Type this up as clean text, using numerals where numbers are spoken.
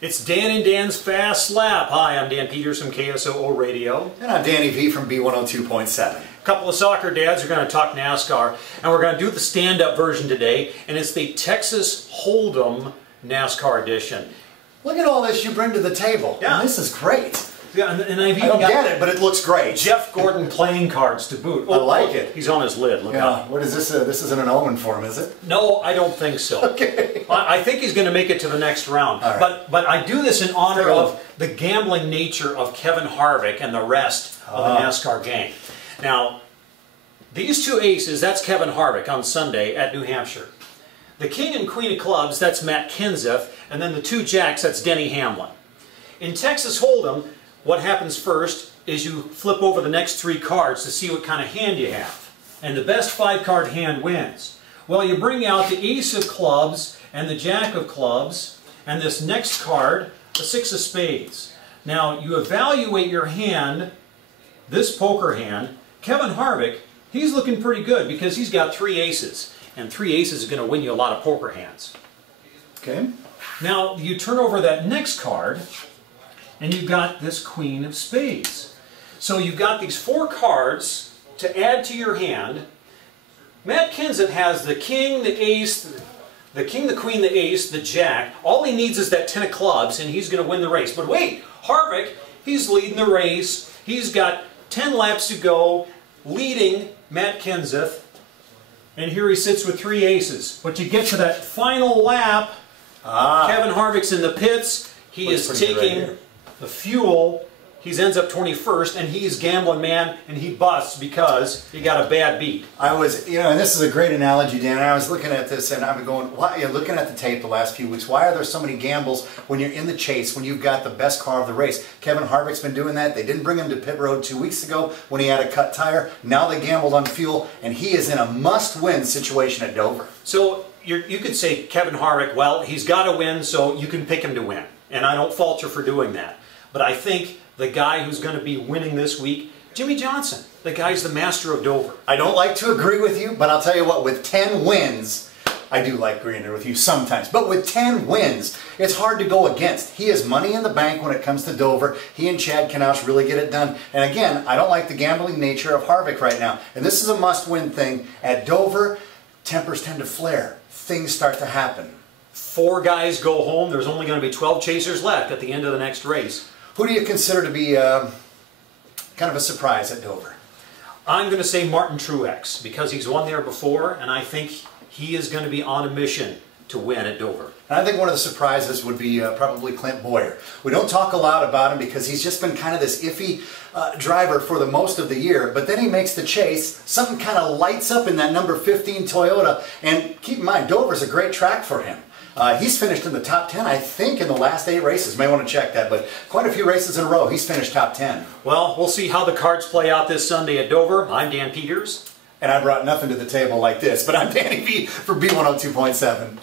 It's Dan and Dan's Fast Lap. Hi, I'm Dan Peters from KSOO Radio. And I'm Danny V from B102.7. A couple of soccer dads are going to talk NASCAR, and we're going to do the stand-up version today, and it's the Texas Hold'em NASCAR edition. Look at all this you bring to the table. Yeah. This is great. Yeah, and I've I even don't got get it, but it looks great. Jeff Gordon playing cards to boot. I like it. He's on his lid. Look Yeah. out. What is this? This isn't an omen for him, is it? No, I don't think so. Okay. I think he's going to make it to the next round. All right. But I do this in honor Take a of look. the gambling nature of Kevin Harvick and the rest of the NASCAR gang. Now, these two aces, that's Kevin Harvick on Sunday at New Hampshire. The king and queen of clubs, that's Matt Kenseth, and then the two jacks, that's Denny Hamlin. In Texas Hold'em, what happens first is you flip over the next three cards to see what kind of hand you have. And the best five-card hand wins. Well, you bring out the ace of clubs and the jack of clubs, and this next card, the six of spades. Now, you evaluate your hand, this poker hand. Kevin Harvick, he's looking pretty good because he's got three aces. And three aces is going to win you a lot of poker hands. Okay. Now, you turn over that next card, and you've got this queen of spades. So you've got these four cards to add to your hand. Matt Kenseth has the king, the ace, the king, the queen, the ace, the jack. All he needs is that 10 of clubs, and he's going to win the race. But wait, Harvick, he's leading the race. He's got 10 laps to go, leading Matt Kenseth. And here he sits with three aces. But you get to that final lap, Kevin Harvick's in the pits. He is taking the fuel. He ends up 21st, and he's gambling man, and he busts because he got a bad beat. I was, and this is a great analogy, Dan. I was looking at this, and I'm going, why? You're looking at the tape the last few weeks. Why are there so many gambles when you're in the chase, when you've got the best car of the race? Kevin Harvick's been doing that. They didn't bring him to pit road 2 weeks ago when he had a cut tire. Now they gambled on fuel, and he is in a must-win situation at Dover. So you could say Kevin Harvick, well, he's got to win, so you can pick him to win. And I don't fault you for doing that. But I think the guy who's going to be winning this week, Jimmy Johnson. The guy's the master of Dover. I don't like to agree with you, but I'll tell you what, with 10 wins, I do like agreeing with you sometimes, but with 10 wins, it's hard to go against. He has money in the bank when it comes to Dover. He and Chad Knaus really get it done. And again, I don't like the gambling nature of Harvick right now. And this is a must-win thing. At Dover, tempers tend to flare. Things start to happen. Four guys go home. There's only going to be 12 chasers left at the end of the next race. Who do you consider to be kind of a surprise at Dover? I'm going to say Martin Truex because he's won there before, and I think he is going to be on a mission to win at Dover. And I think one of the surprises would be probably Clint Boyer. We don't talk a lot about him because he's just been kind of this iffy driver for the most of the year, but then he makes the chase, something kind of lights up in that number 15 Toyota, and keep in mind, Dover's a great track for him. He's finished in the top 10, I think, in the last 8 races. May want to check that, but quite a few races in a row, he's finished top 10. Well, we'll see how the cards play out this Sunday at Dover. I'm Dan Peters. And I brought nothing to the table like this, but I'm Danny V for B102.7.